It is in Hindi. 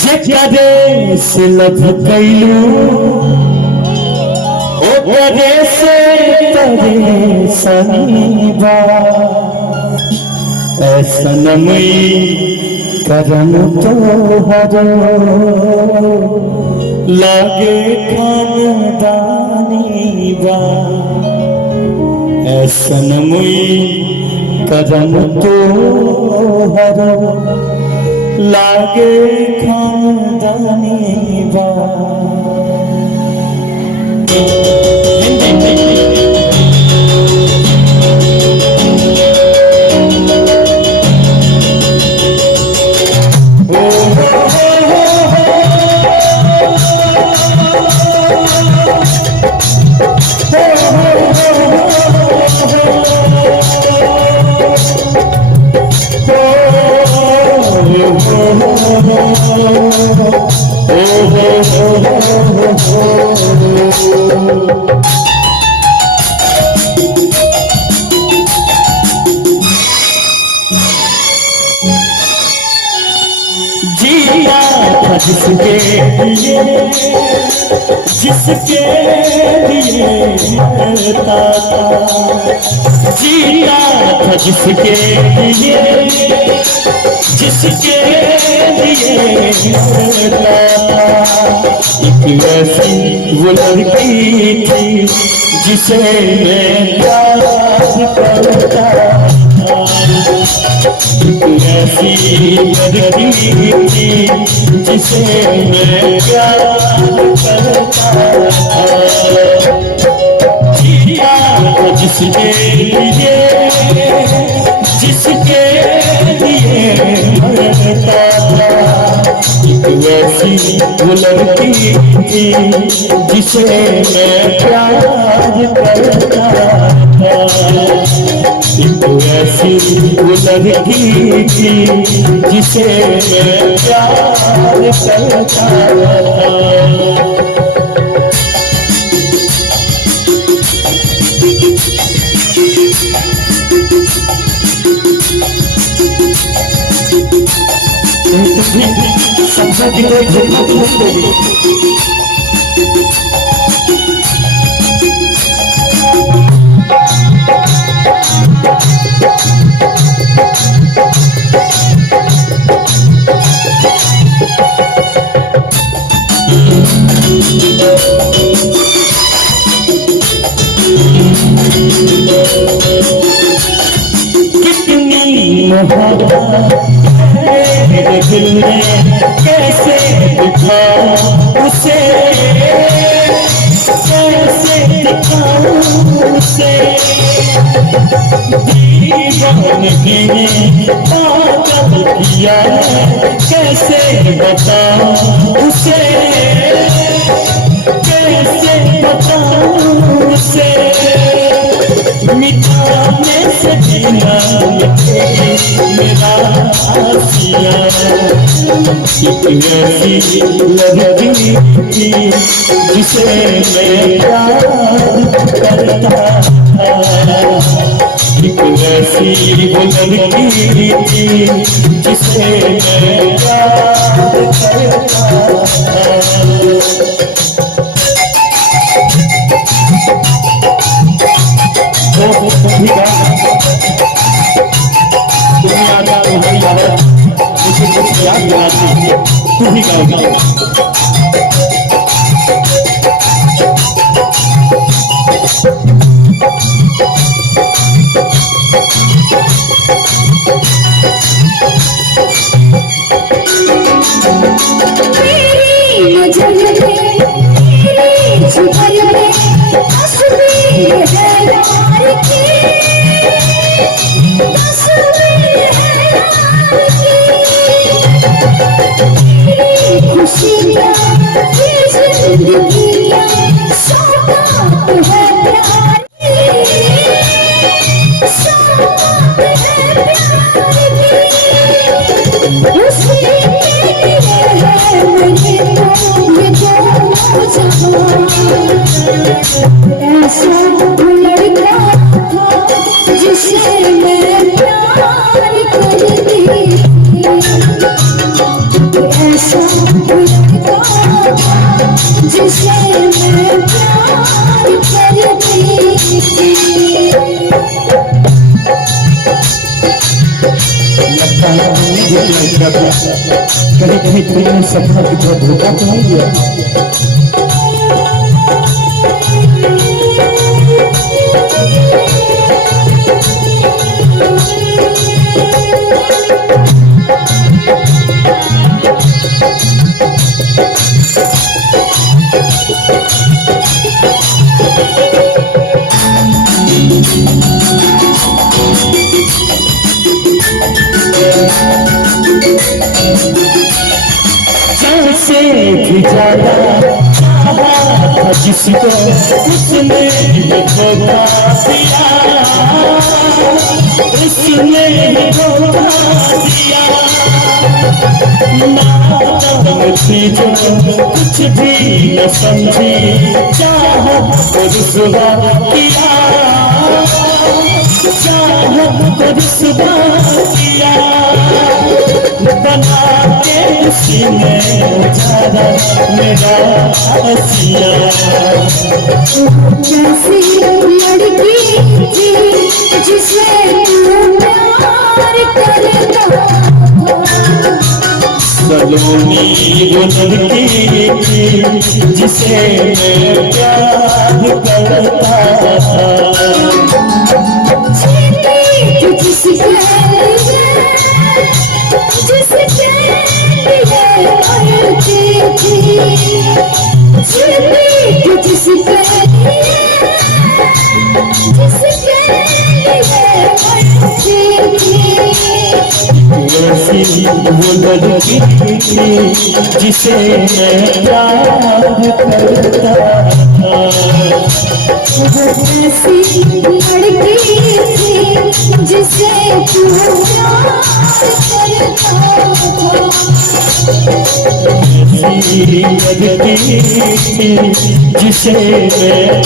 जकरे से लब कैलू ओकरे से तरे सनीबा ऐसन मई करम तोहरो लागे खानदानी बा ऐसन मई करम तोहरो लागे खानदानी बा। जिया जिसके लिए मरता जिया जिसके लिए मरता एक वैसी वो लड़की थी जिसे मैं प्यार करता ऐसी लड़की थी जिसे मैं प्यार करता जिया जिसके लिए मरता एक वैसी वो लड़की थी जिसे मैं प्यार करता एक ऐसी वो लड़की थी जिसे मैं प्यार करता सबसे दिले जितना कितनी मोहब्बत मेरे दिल में कैसे दिखाऊं उसे कैसे दिखाऊं उसे दीवानगी ने पागल किया कैसे बताऊं उसे कैसे बताऊं उसे मिटाने से जीना मेरा आसिया एक ऐसी लड़की थी जिसे मैं प्यार करता एक ऐसी लड़की थी जिसे मैं प्यार करता दुनिया का वही याद मुझे कुछ याद दिलाती है तू ही गाएगा जिसे मैं प्यार करती थी। लगता है मुझे लगता था कहीं कहीं तुमने सपना की तरह धोखा तो नहीं दिया। से भी ज्यादा चाहा था जिसको उसने भी धोखा दिया, उसने भी धोखा दिया। नाम थी जो कुछ भी न समझी, चाहत को रुसवा किया, चाहत को रुसवा किया। बना के उसी में जाना मेरा हसिया। कैसी लड़की थी जिसे तू प्यार करता था। सलोनी वो लड़की थी जिसे मैं प्यार करता था। ऐसी वो लड़की थी जिसे मैं प्यार करता था। ऐसी लड़की थी जिसे तू प्यार करता था। ऐसी लड़की थी जिसे मैं